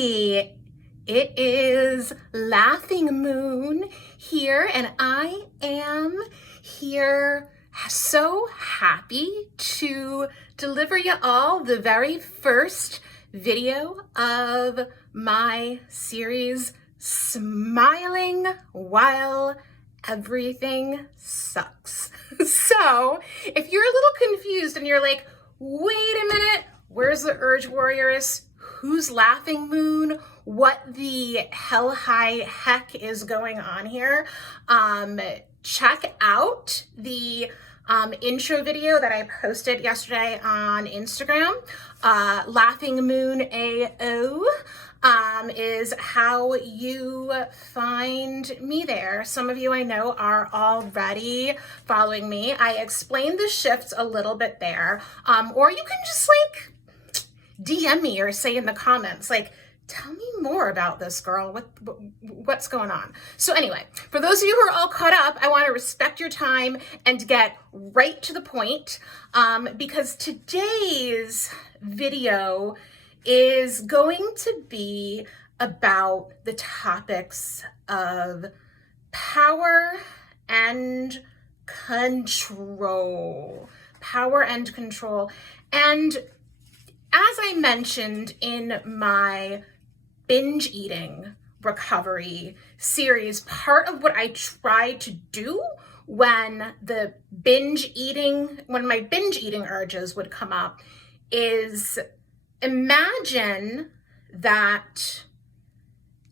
Hey, it is Laughing Moon here, and I am here so happy to deliver you all the very first video of my series, Smiling While Everything Sucks. So, if you're a little confused and you're like, wait a minute, where's the Urge Warrioress? Who's Laughing Moon? What the hell high heck is going on here? Check out the intro video that I posted yesterday on Instagram. Laughing Moon AO is how you find me there. Some of you I know are already following me. I explained the shifts a little bit there. Or you can just like DM me or say in the comments, like, tell me more about this girl. What's going on? So anyway, for those of you who are all caught up, I want to respect your time and get right to the point, because today's video is going to be about the topics of power and control. Power and control. And as I mentioned in my binge eating recovery series, part of what I try to do when my binge eating urges would come up is imagine that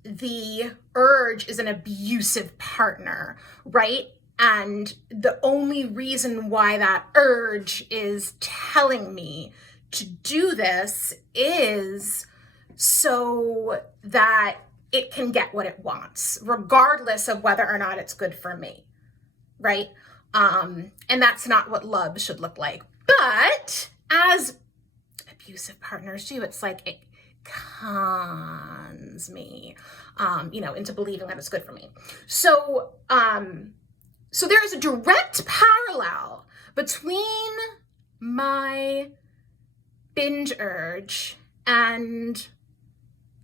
the urge is an abusive partner, right? And the only reason why that urge is telling me to do this is so that it can get what it wants, regardless of whether or not it's good for me, right? And that's not what love should look like. But as abusive partners do, it's like it cons me, into believing that it's good for me. So there is a direct parallel between my binge urge and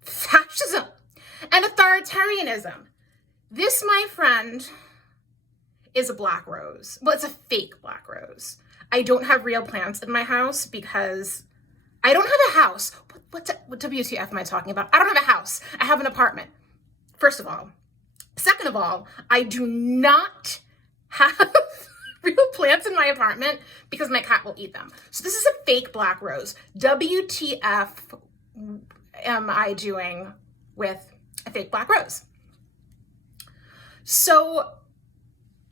fascism and authoritarianism. This, my friend, is a black rose. Well, it's a fake black rose. I don't have real plants in my house because I don't have a house. What WTF am I talking about? I don't have a house. I have an apartment, first of all. Second of all, I do not have real plants in my apartment because my cat will eat them. So this is a fake black rose. WTF am I doing with a fake black rose? So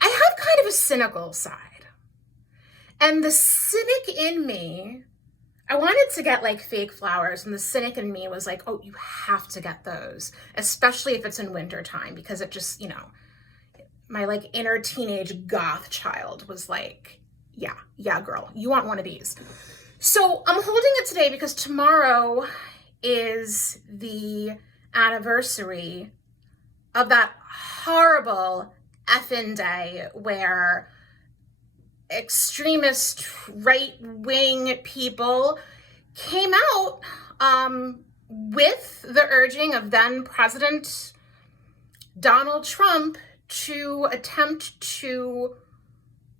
I have kind of a cynical side. And the cynic in me, I wanted to get like fake flowers, and the cynic in me was like, oh, you have to get those, especially if it's in winter time, because it just, my like inner teenage goth child was like, yeah, girl, you want one of these. So I'm holding it today because tomorrow is the anniversary of that horrible effing day where extremist right-wing people came out with the urging of then President Donald Trump to attempt to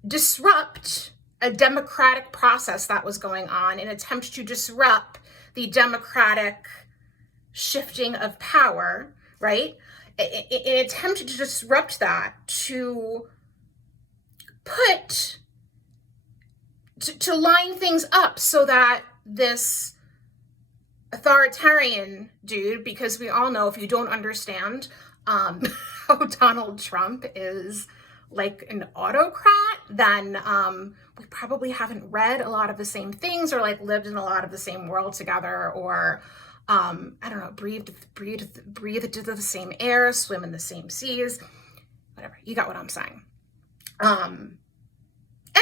disrupt a democratic process that was going on, an attempt to disrupt the democratic shifting of power, right? An attempt to disrupt that, to line things up so that this authoritarian dude, because we all know, if you don't understand how Donald Trump is like an autocrat, then we probably haven't read a lot of the same things or like lived in a lot of the same world together, or I don't know, breathe the same air, swim in the same seas, whatever. You got what I'm saying.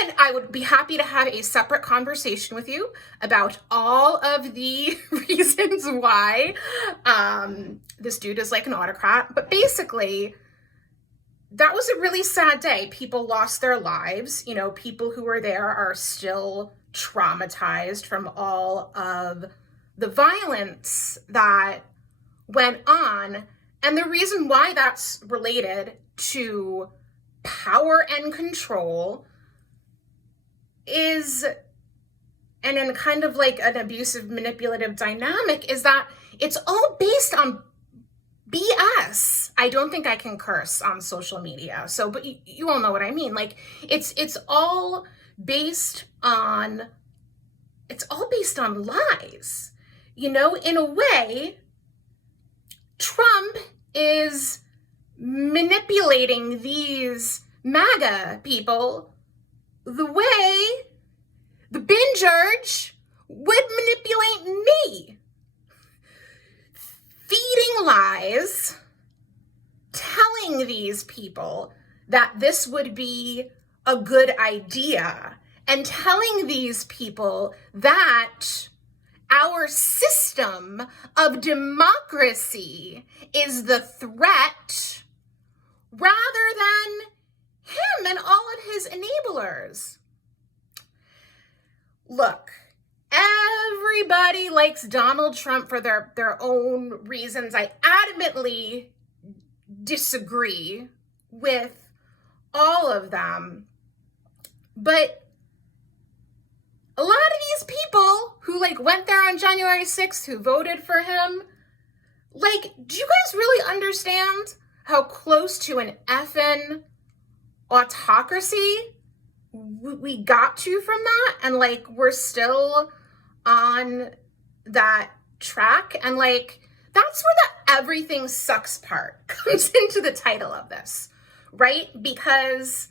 And I would be happy to have a separate conversation with you about all of the reasons why this dude is like an autocrat. But basically, that was a really sad day. People lost their lives. People who were there are still traumatized from all of the violence that went on. And the reason why that's related to power and control is, and in kind of like an abusive, manipulative dynamic, is that it's all based on BS. I don't think I can curse on social media. So, but you all know what I mean. Like it's all based on lies. You know, in a way, Trump is manipulating these MAGA people the way the binge urge would manipulate me. Feeding lies, telling these people that this would be a good idea, and telling these people that our system of democracy is the threat rather than him and all of his enablers. Look, everybody likes Donald Trump for their own reasons. I adamantly disagree with all of them. But a lot of these people who like went there on January 6th, who voted for him, like, do you guys really understand how close to an effing autocracy we got to from that? And like, we're still on that track. And like, that's where the everything sucks part comes into the title of this, right? Because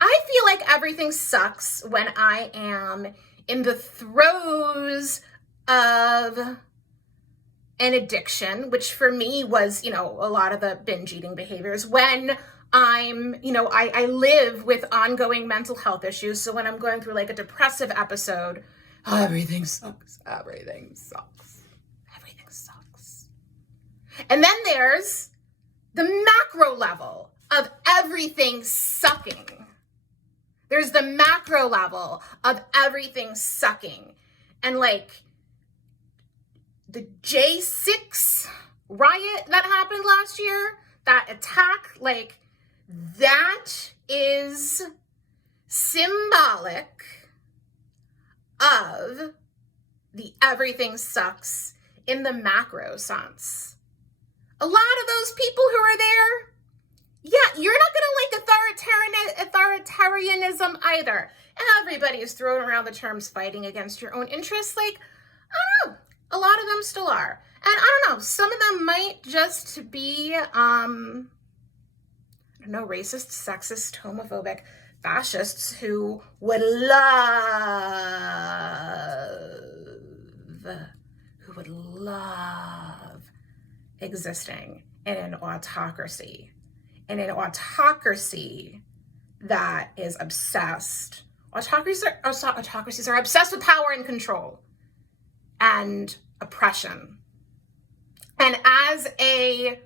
I feel like everything sucks when I am in the throes of an addiction, which for me was, you know, a lot of the binge eating behaviors. When I'm, you know, I live with ongoing mental health issues. So when I'm going through like a depressive episode, everything sucks, everything sucks, everything sucks. And then there's the macro level of everything sucking. There's the macro level of everything sucking. And like the J6 riot that happened last year, that attack, like that is symbolic of the everything sucks in the macro sense. A lot of those people who are there, yeah, you're not going to like authoritarianism either. Everybody's throwing around the terms fighting against your own interests. Like, I don't know, a lot of them still are. And I don't know, some of them might just be, I don't know, racist, sexist, homophobic, fascists who would love existing in an autocracy. In an autocracy that is obsessed. Autocracies are obsessed with power and control and oppression. And as a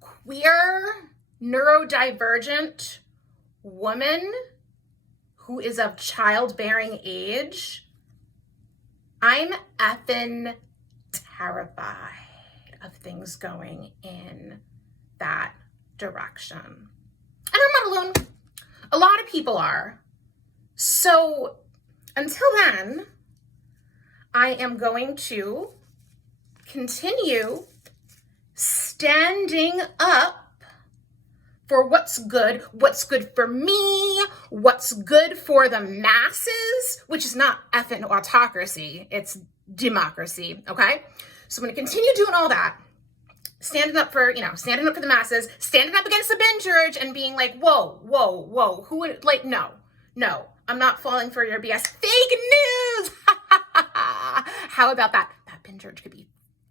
queer, neurodivergent woman who is of childbearing age, I'm effing terrified of things going in that direction. And I'm not alone. A lot of people are. So until then, I am going to continue standing up for what's good for me, what's good for the masses, which is not effing autocracy, it's democracy, okay? So I'm gonna continue doing all that, standing up for the masses, standing up against the binge urge and being like, whoa, who would, like, no, I'm not falling for your BS. Fake news! How about that? That binge urge could be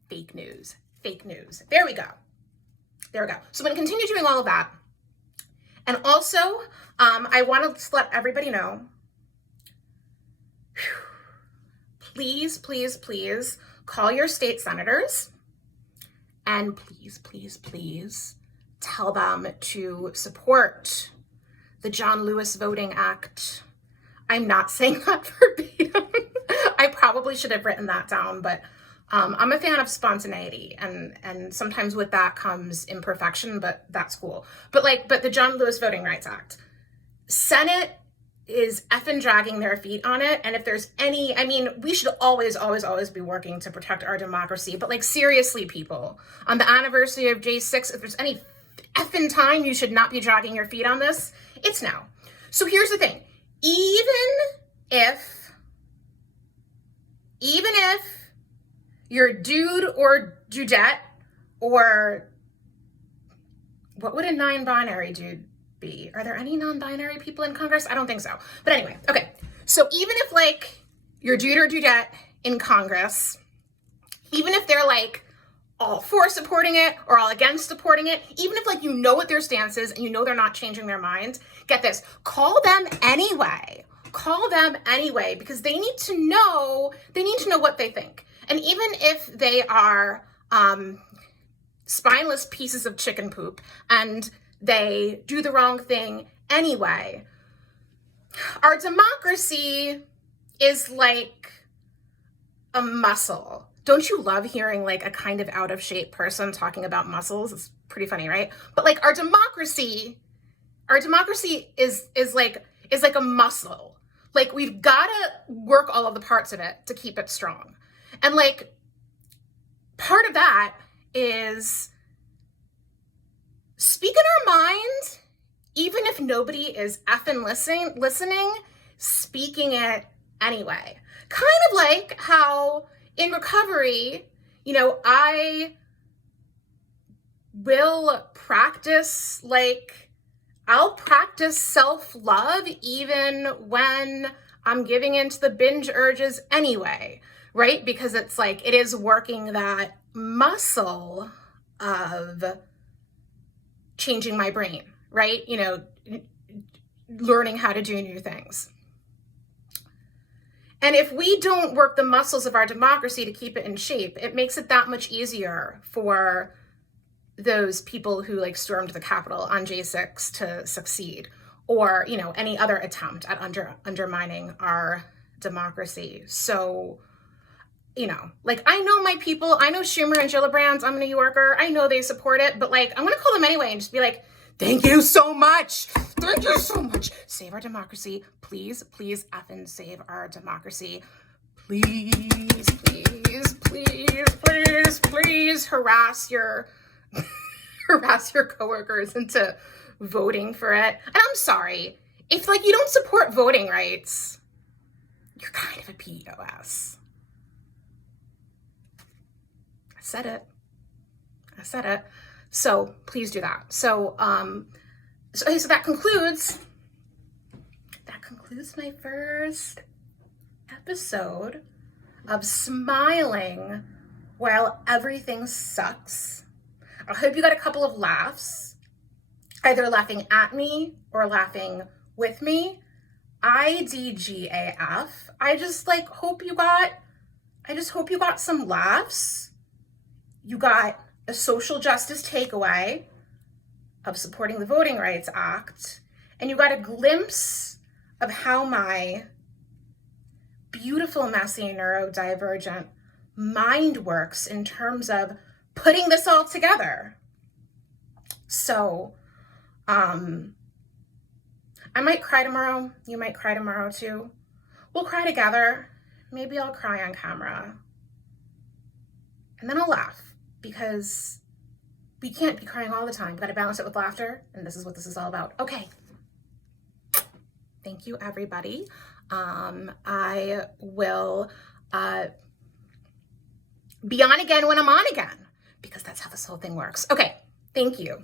fake news. There we go. So I'm gonna continue doing all of that. And also, I want to let everybody know, please call your state senators and please tell them to support the John Lewis Voting Act. I'm not saying that verbatim. I probably should have written that down, but I'm a fan of spontaneity, and sometimes with that comes imperfection, but that's cool. But the John Lewis Voting Rights Act, Senate is effing dragging their feet on it. And if there's any, I mean, we should always, always, always be working to protect our democracy. But like, seriously, people, on the anniversary of J6, if there's any effing time you should not be dragging your feet on this, it's now. So here's the thing. Even if you're dude or dudette, or what would a non-binary dude be? Are there any non-binary people in Congress? I don't think so. But anyway, okay. So even if like you're dude or dudette in Congress, even if they're like all for supporting it or all against supporting it, even if like you know what their stance is and you know they're not changing their mind, get this, call them anyway. Call them anyway, because they need to know what they think. And even if they are spineless pieces of chicken poop and they do the wrong thing anyway, our democracy is like a muscle. Don't you love hearing like a kind of out of shape person talking about muscles? It's pretty funny, right? But like our democracy is like a muscle. Like, we've got to work all of the parts of it to keep it strong. And like, part of that is speaking our mind, even if nobody is effing listening, speaking it anyway. Kind of like how in recovery, you know, I will practice, like, I'll practice self-love even when I'm giving into the binge urges anyway, right? Because it's like, it is working that muscle of changing my brain, right? You know, learning how to do new things. And if we don't work the muscles of our democracy to keep it in shape, it makes it that much easier for those people who like stormed the Capitol on J6 to succeed, or, you know, any other attempt at undermining our democracy. So, you know, like, I know my people, I know Schumer and Gillibrand, I'm a New Yorker, I know they support it, but like, I'm gonna call them anyway and just be like, thank you so much. Thank you so much. Save our democracy. Please, please effing save our democracy. Please, please, please, please, please harass your coworkers into voting for it. And I'm sorry, if like you don't support voting rights, you're kind of a POS. I said it. So please do that. So that concludes my first episode of Smiling While Everything Sucks. I hope you got a couple of laughs, either laughing at me or laughing with me. IDGAF. I just hope you got some laughs. You got a social justice takeaway of supporting the Voting Rights Act, and you got a glimpse of how my beautiful, messy, neurodivergent mind works in terms of putting this all together. So, I might cry tomorrow. You might cry tomorrow too. We'll cry together. Maybe I'll cry on camera. And then I'll laugh, because we can't be crying all the time. We've got to balance it with laughter, and this is what this is all about. Okay. Thank you, everybody. I will be on again when I'm on again, because that's how this whole thing works. Okay, thank you.